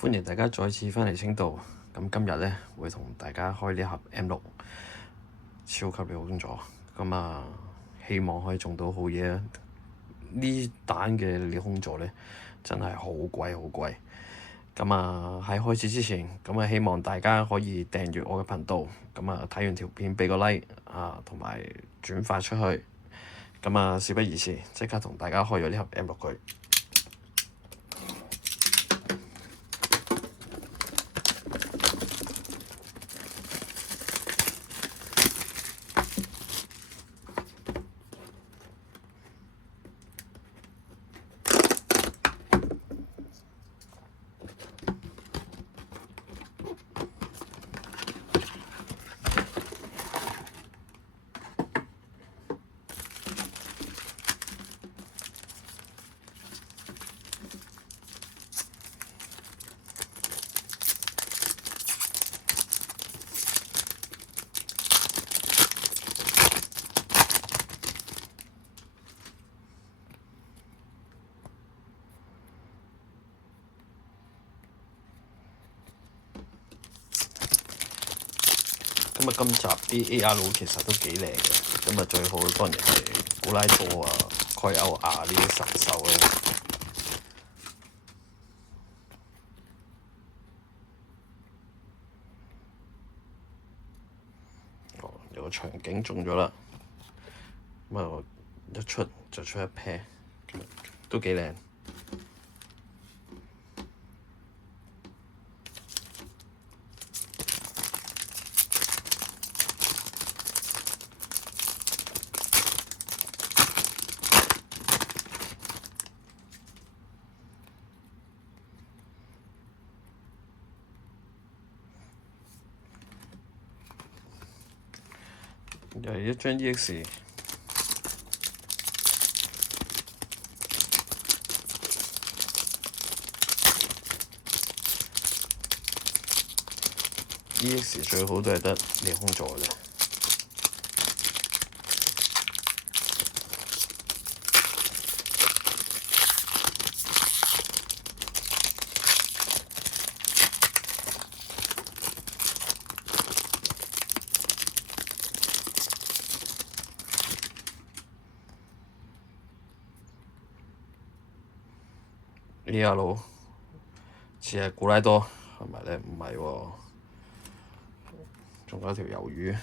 歡迎大家再次返嚟清道。咁今日呢，會同大家開呢盒 M6超級利空座。希望可以中到好嘢啊！呢單嘅利空座呢，真係好貴好貴。喺開始之前，希望大家可以訂閱我嘅頻道。睇完條片俾個 like 同埋轉發出去。事不宜遲，即刻同大家開咗呢盒 M6佢。今集啲 AR 其實都幾靚嘅，最好當然係古拉多啊、蓋歐亞呢啲神獸咧。有個場景中咗啦，一出就出一 pair，都幾靚。又係一張 EX， EX 最好都係得利空座嘅。AR 似係古拉多係咪咧？唔係喎，仲有一條魷魚。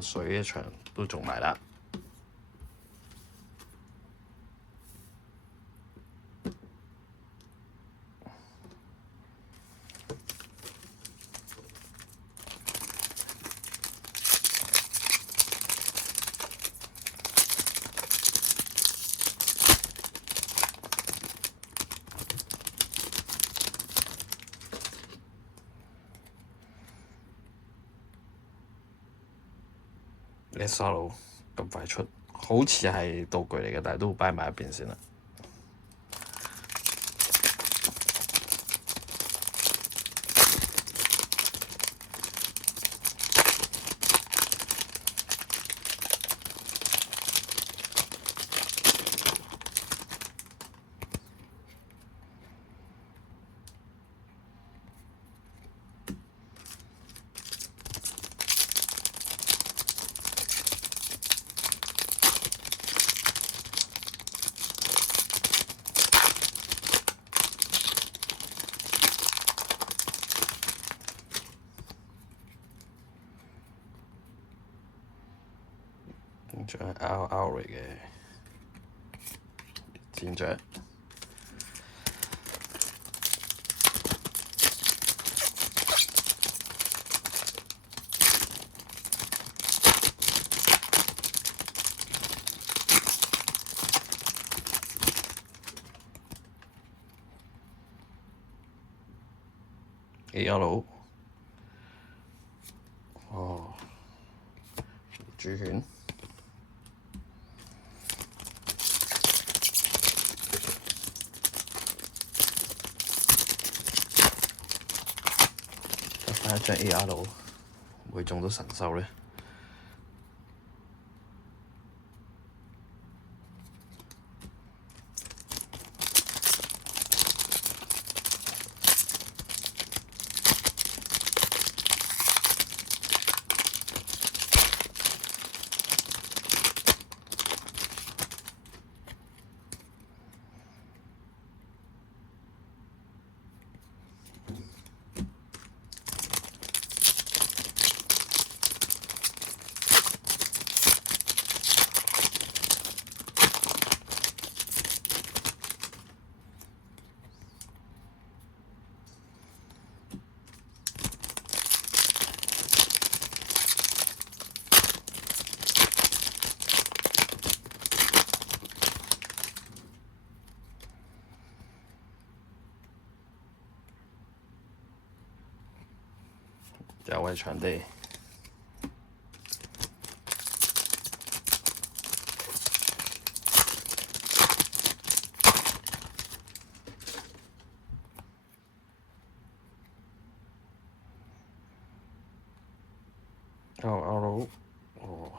水一場都中埋啦。SR 咁快出，好似係道具嚟嘅，但係都擺埋一邊先啦。仲係 RR 嚟嘅戰雀。AL，哦，豬犬，得返一張 AL，會中到神獸咧。又係場地。LL，哦，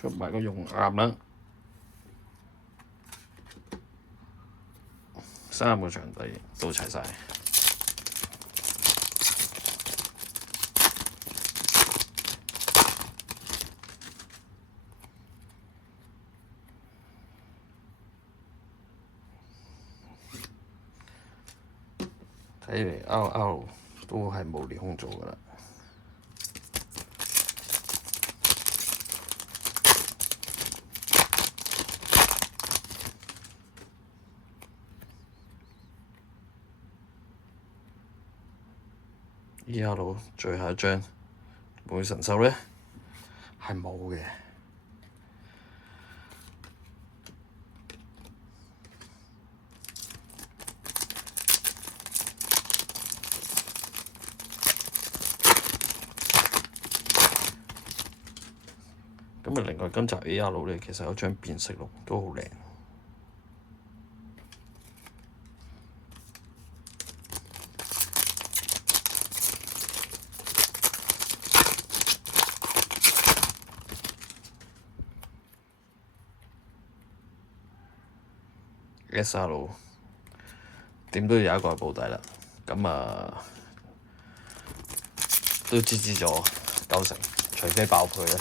出埋個熔岩啦，3個場地都齊晒。睇嚟 LL 都係無裂空做㗎啦。EL 最後一張會神獸咧，係冇嘅。咁啊，另外今集 AL 咧，其實有張變色龍都好靚。SL 點都要有一個係保底啦，咁啊都支咗90%，除非爆倍啦。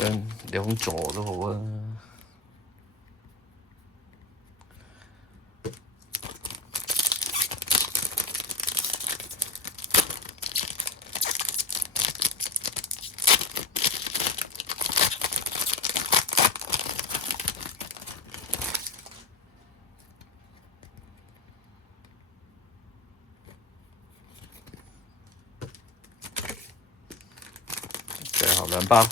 張裂空座都好啊。最後2包，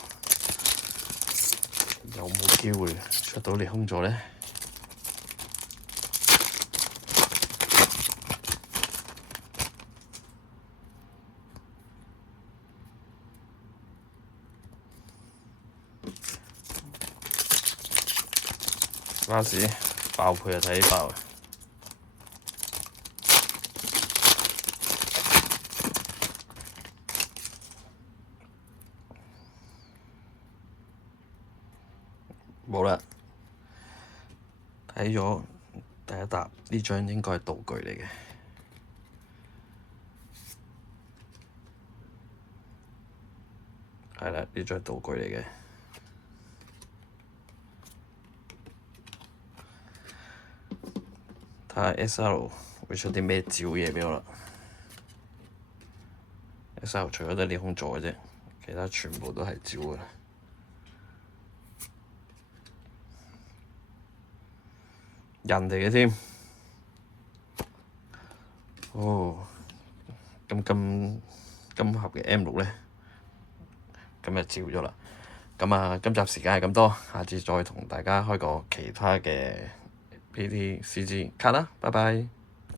有冇機會出到裂空座呢？巴士爆配就睇呢包。冇啦，睇咗第一沓，呢張應該係道具嚟嘅。係啦，呢張係道具嚟嘅。睇下 SL 會出啲咩招嘢畀我啦。SL 除咗得裂空座嘅啫，其他全部都係招嘅。人哋嘅添。哦，今盒嘅 M6呢，今日照咗啦。咁啊，今集時間係咁多，下次再同大家開個其他嘅 PT CG 卡啦，拜拜。